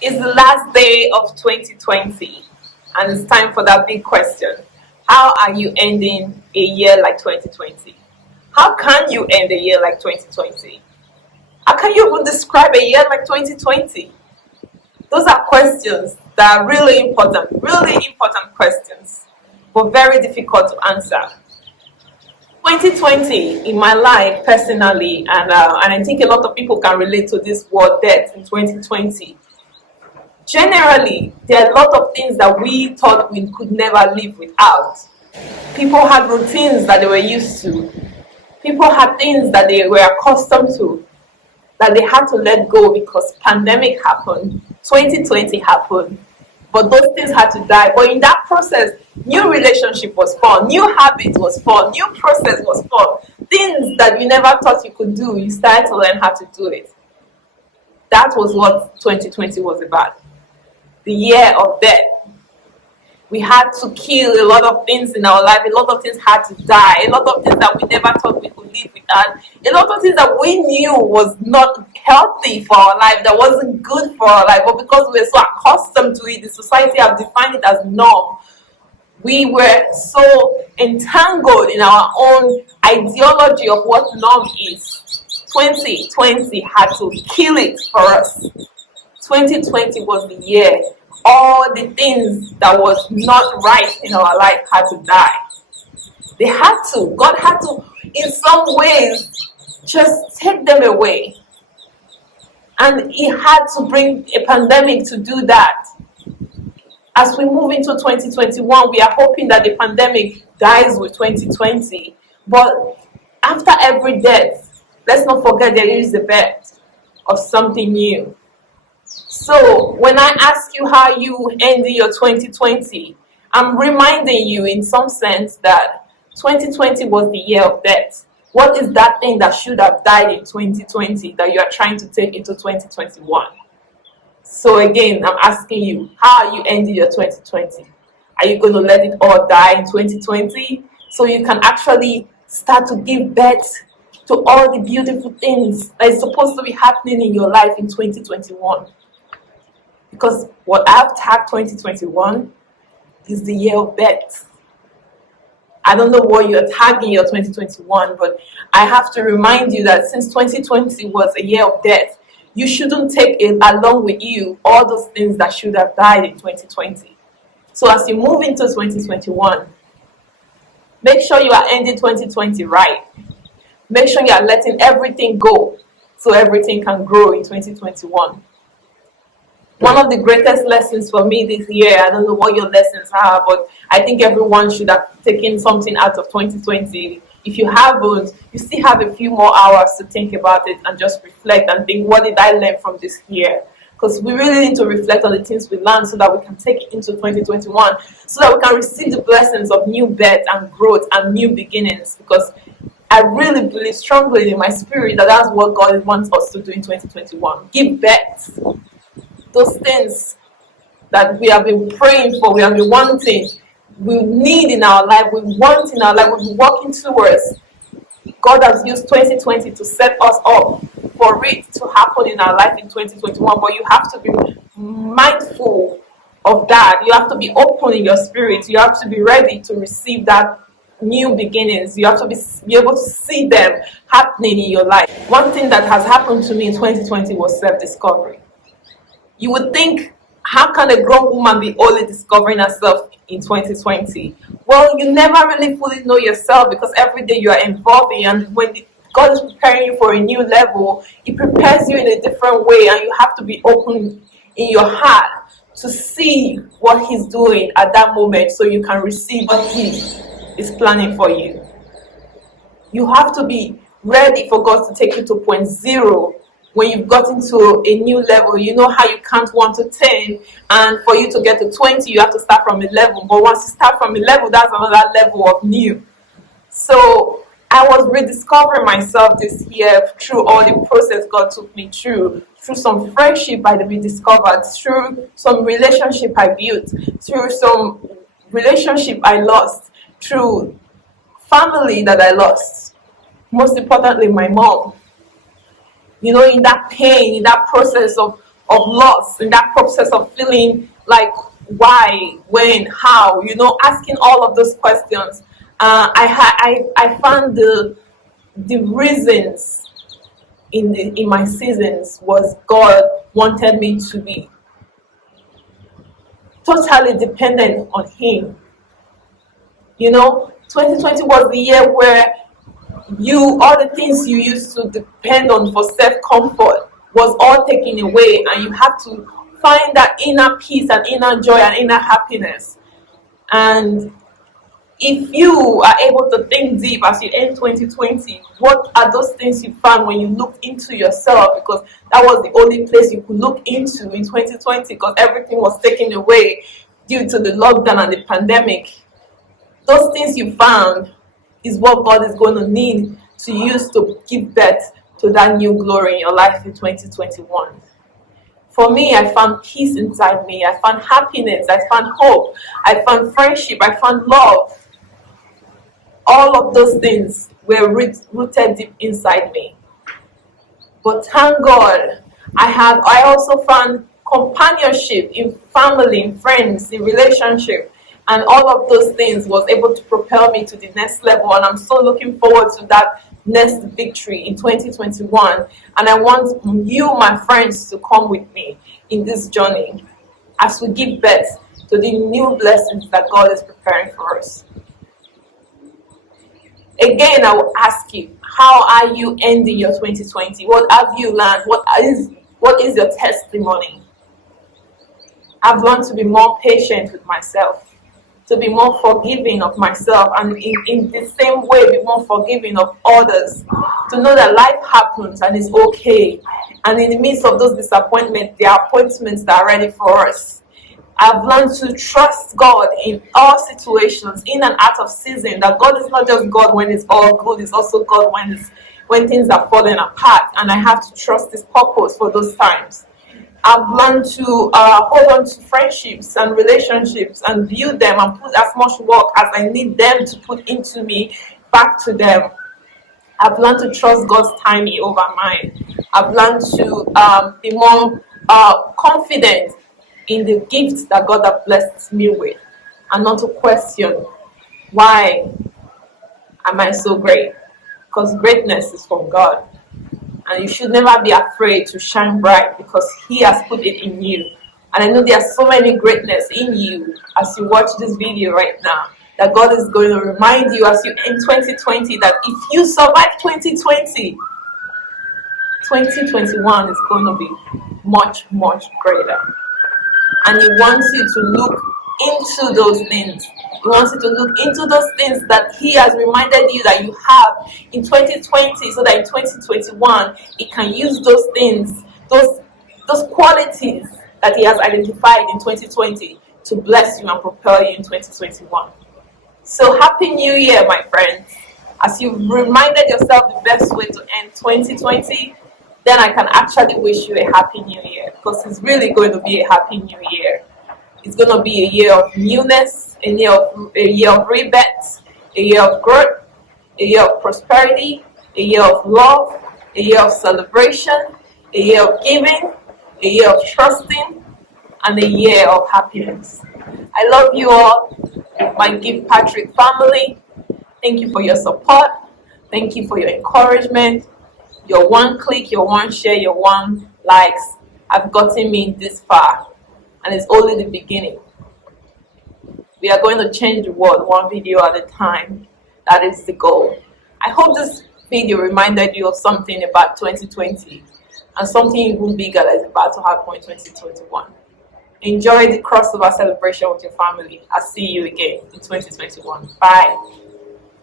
It's the last day of 2020, and it's time for that big question. How are you ending a year like 2020? How can you end a year like 2020? How can you even describe a year like 2020? Those are questions that are really important questions, but very difficult to answer. 2020 in my life personally, and I think a lot of people can relate to this word death in 2020. Generally, there are a lot of things that we thought we could never live without. People had routines that they were used to. People had things that they were accustomed to that they had to let go because pandemic happened, 2020 happened, but those things had to die. But in that process, new relationship was fun, new habit was fun, new process was fun. Things that you never thought you could do, you started to learn how to do it. That was what 2020 was about. The year of death. We had to kill a lot of things in our life. A lot of things had to die. A lot of things that we never thought we could live without. A lot of things that we knew was not healthy for our life, that wasn't good for our life. But because we were so accustomed to it, the society have defined it as norm. We were so entangled in our own ideology of what norm is. 2020 had to kill it for us. 2020 was the year all the things that was not right in our life had to die. They had to. God had to, in some ways, just take them away. And He had to bring a pandemic to do that. As we move into 2021, we are hoping that the pandemic dies with 2020. But after every death, let's not forget there is the birth of something new. So when I ask you how you ended your 2020, I'm reminding you in some sense that 2020 was the year of death. What is that thing that should have died in 2020 that you are trying to take into 2021? So again, I'm asking you, how are you ending your 2020? Are you going to let it all die in 2020 so you can actually start to give birth to all the beautiful things that is supposed to be happening in your life in 2021? Because what I've tagged 2021 is the year of death. I don't know what you're tagging your 2021, but I have to remind you that since 2020 was a year of death, you shouldn't take it along with you all those things that should have died in 2020. So as you move into 2021, make sure you are ending 2020 right. Make sure you are letting everything go so everything can grow in 2021. One of the greatest lessons for me this year, I don't know what your lessons are, but I think everyone should have taken something out of 2020. If you haven't, you still have a few more hours to think about it and just reflect and think, what did I learn from this year? Because we really need to reflect on the things we learned so that we can take it into 2021, so that we can receive the blessings of new birth and growth and new beginnings. Because I really believe strongly in my spirit that that's what God wants us to do in 2021. Give birth. Those things that we have been praying for, we have been wanting, we need in our life, we want in our life, we've been working towards. God has used 2020 to set us up for it to happen in our life in 2021. But you have to be mindful of that. You have to be open in your spirit. You have to be ready to receive that new beginnings. You have to be able to see them happening in your life. One thing that has happened to me in 2020 was self-discovery. You would think, how can a grown woman be only discovering herself in 2020? Well, you never really fully know yourself because every day you are evolving, and when God is preparing you for a new level, He prepares you in a different way, and you have to be open in your heart to see what He's doing at that moment so you can receive what He is planning for you. You have to be ready for God to take you to point zero. When you've gotten to a new level, you know how you count 1 to 10, and for you to get to 20, you have to start from 11. But once you start from 11, that's another level of new. So I was rediscovering myself this year through all the process God took me through some friendship I rediscovered, through some relationship I built, through some relationship I lost, through family that I lost. Most importantly, my mom. You know, in that pain, in that process of of loss, in that process of feeling like why, when, how, asking all of those questions. I found the reasons in my seasons was God wanted me to be totally dependent on Him. 2020 was the year where all the things you used to depend on for self-comfort was all taken away, and you have to find that inner peace and inner joy and inner happiness. And if you are able to think deep as you end 2020, what are those things you found when you looked into yourself? Because that was the only place you could look into in 2020, because everything was taken away due to the lockdown and the pandemic. Those things you found is what God is going to need to use to give birth to that new glory in your life in 2021. For me, I found peace inside me. I found happiness. I found hope. I found friendship. I found love. All of those things were rooted deep inside me. But thank God, I also found companionship in family, in friends, in relationship. And all of those things was able to propel me to the next level. And I'm so looking forward to that next victory in 2021. And I want you, my friends, to come with me in this journey as we give birth to the new blessings that God is preparing for us. Again, I will ask you, how are you ending your 2020? What have you learned? What is your testimony? I've learned to be more patient with myself, to be more forgiving of myself, and in the same way be more forgiving of others, to know that life happens and it's okay, and in the midst of those disappointments there are appointments that are ready for us. I've learned to trust God in all situations, in and out of season, that God is not just God when it's all good, it's also God when things are falling apart, and I have to trust His purpose for those times. I've learned to hold on to friendships and relationships and view them and put as much work as I need them to put into me back to them. I've learned to trust God's timing over mine. I've learned to be more confident in the gifts that God has blessed me with, and not to question, why am I so great? Because greatness is from God. And you should never be afraid to shine bright, because He has put it in you. And I know there's so many greatness in you as you watch this video right now, that God is going to remind you as you end 2020 that if you survive 2020, 2021 is going to be much, much greater. And He wants you to look into those things. He wants you to look into those things that He has reminded you that you have in 2020, so that in 2021 He can use those things, those qualities that He has identified in 2020 to bless you and propel you in 2021. So Happy New Year, my friends. As you've reminded yourself the best way to end 2020, then I can actually wish you a Happy New Year, because it's really going to be a Happy New Year. It's going to be a year of newness, a year of rebirth, a year of growth, a year of prosperity, a year of love, a year of celebration, a year of giving, a year of trusting, and a year of happiness. I love you all, my Give Patrick family. Thank you for your support. Thank you for your encouragement. Your one click, your one share, your one likes have gotten me this far. And it's only the beginning. We are going to change the world one video at a time. That is the goal. I hope this video reminded you of something about 2020 and something even bigger that is about to happen in 2021. Enjoy the crossover celebration with your family. I'll see you again in 2021. Bye.